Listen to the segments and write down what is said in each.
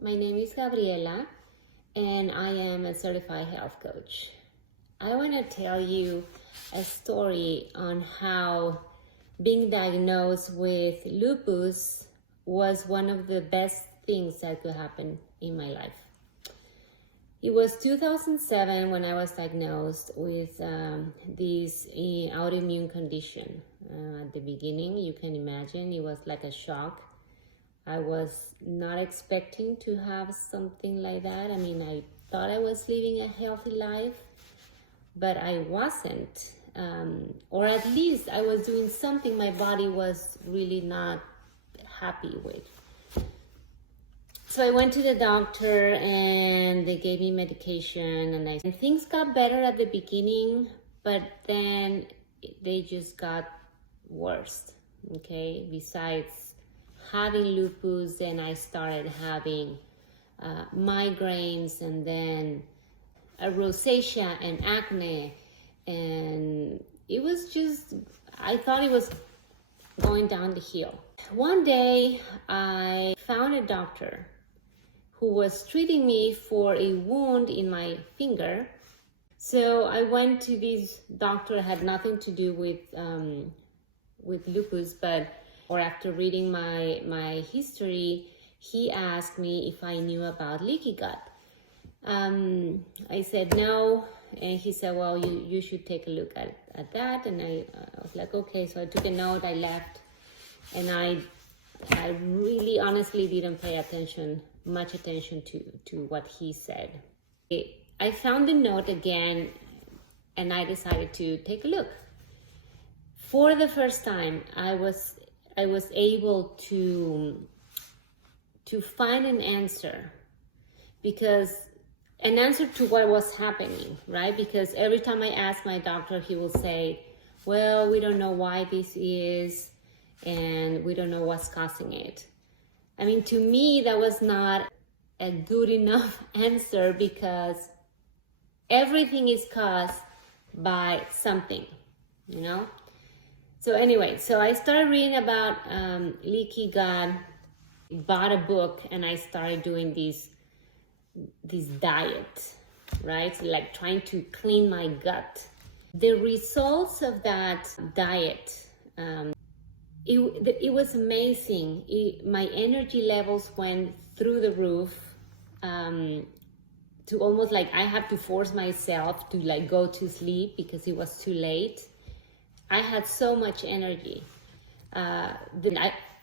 My name is Gabriela, and I am a certified health coach. I want to tell you a story on how being diagnosed with lupus was one of the best things that could happen in my life. It was 2007 when I was diagnosed with this autoimmune condition. At the beginning, you can imagine, it was like a shock. I was not expecting to have something like that. I mean, I thought I was living a healthy life, but I wasn't. Or at least I was doing something my body was really not happy with. So I went to the doctor and they gave me medication, and things got better at the beginning, but then they just got worse. Okay, besides having lupus, then I started having migraines, and then a rosacea and acne, and it was just, I thought it was going down the hill. One day I found a doctor who was treating me for a wound in my finger. So I went to this doctor. It had nothing to do with lupus, or after reading my history, he asked me if I knew about leaky gut. I said no, and he said, well, you should take a look at that. And I was like, okay. So I took a note, I left, and I really honestly didn't pay much attention to what he said. I found the note again, and I decided to take a look. For the first time, I was able to find an answer to what was happening, right? Because every time I asked my doctor, he will say, well, we don't know why this is, and we don't know what's causing it. I mean, to me, that was not a good enough answer, because everything is caused by something, you know? So anyway, so I started reading about leaky gut, bought a book, and I started doing this diet, right? So like trying to clean my gut. The results of that diet, it was amazing. My energy levels went through the roof, to almost like I had to force myself to like go to sleep because it was too late. I had so much energy. I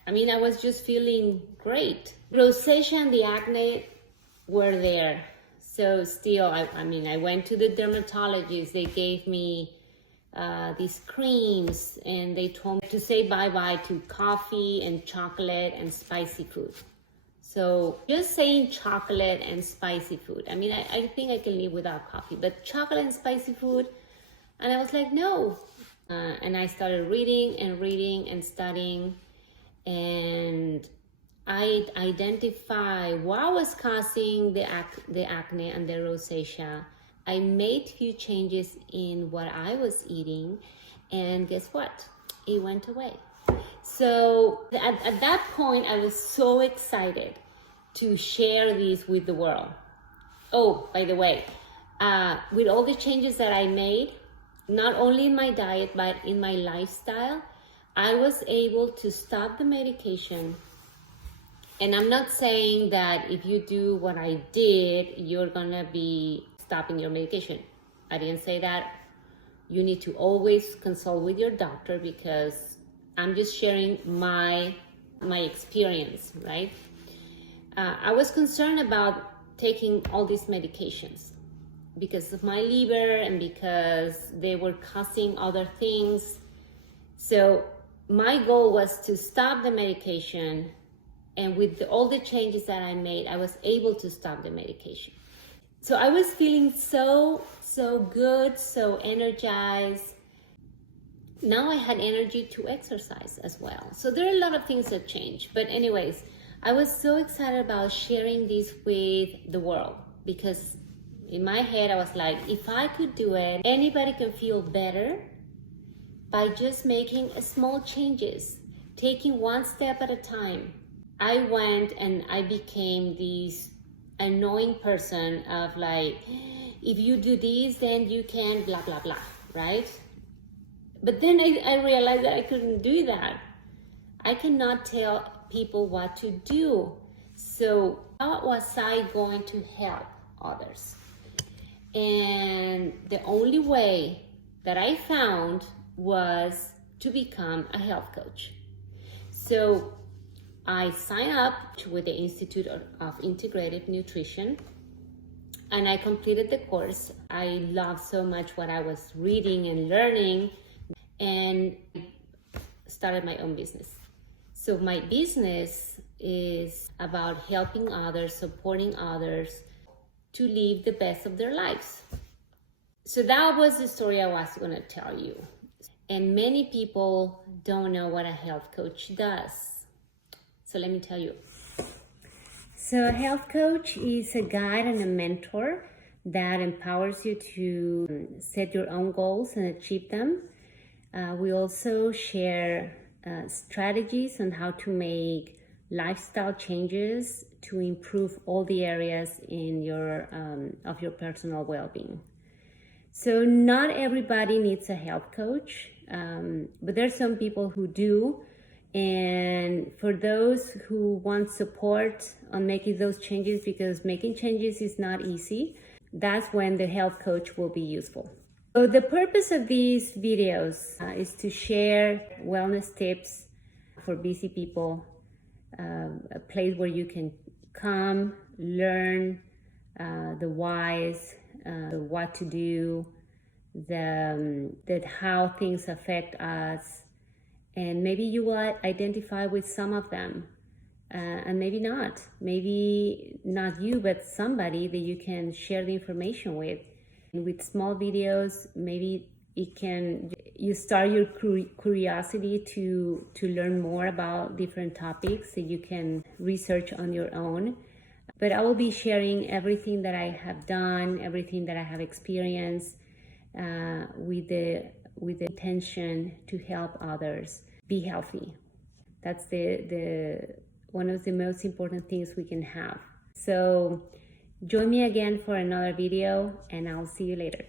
was just feeling great. Rosacea and the acne were there. So still, I went to the dermatologist. They gave me these creams, and they told me to say bye-bye to coffee and chocolate and spicy food. So just saying chocolate and spicy food. I mean, I think I can live without coffee, but chocolate and spicy food. And I was like, no. And I started reading and studying, and I identified what was causing the acne and the rosacea. I made few changes in what I was eating, and guess what? It went away. So at that point, I was so excited to share this with the world. Oh, by the way, with all the changes that I made, not only in my diet, but in my lifestyle, I was able to stop the medication. And I'm not saying that if you do what I did, you're gonna be stopping your medication. I didn't say that. You need to always consult with your doctor, because I'm just sharing my experience, right? I was concerned about taking all these medications because of my liver and because they were causing other things. So my goal was to stop the medication, and with all the changes that I made, I was able to stop the medication. So I was feeling so good, so energized. Now I had energy to exercise as well. So there are a lot of things that changed. But anyways, I was so excited about sharing this with the world, because in my head, I was like, if I could do it, anybody can feel better by just making small changes, taking one step at a time. I went and I became this annoying person of like, if you do this, then you can blah, blah, blah, right? But then I realized that I couldn't do that. I cannot tell people what to do. So how was I going to help others? And the only way that I found was to become a health coach. So I signed up with the Institute of Integrative Nutrition and I completed the course. I loved so much what I was reading and learning, and started my own business. So my business is about helping others, supporting others to live the best of their lives. So that was the story I was going to tell you. And many people don't know what a health coach does. So let me tell you. So a health coach is a guide and a mentor that empowers you to set your own goals and achieve them. We also share strategies on how to make lifestyle changes to improve all the areas in your of your personal well-being. So not everybody needs a health coach, but there's some people who do. And for those who want support on making those changes, because making changes is not easy, that's when the health coach will be useful. So the purpose of these videos is to share wellness tips for busy people, a place where you can come, learn the whys, what to do, that how things affect us, and maybe you will identify with some of them, and maybe not. Maybe not you, but somebody that you can share the information with. And with small videos, maybe you start your curiosity to learn more about different topics that you can research on your own. But I will be sharing everything that I have done, everything that I have experienced, with the intention to help others be healthy. That's the one of the most important things we can have. So join me again for another video, and I'll see you later.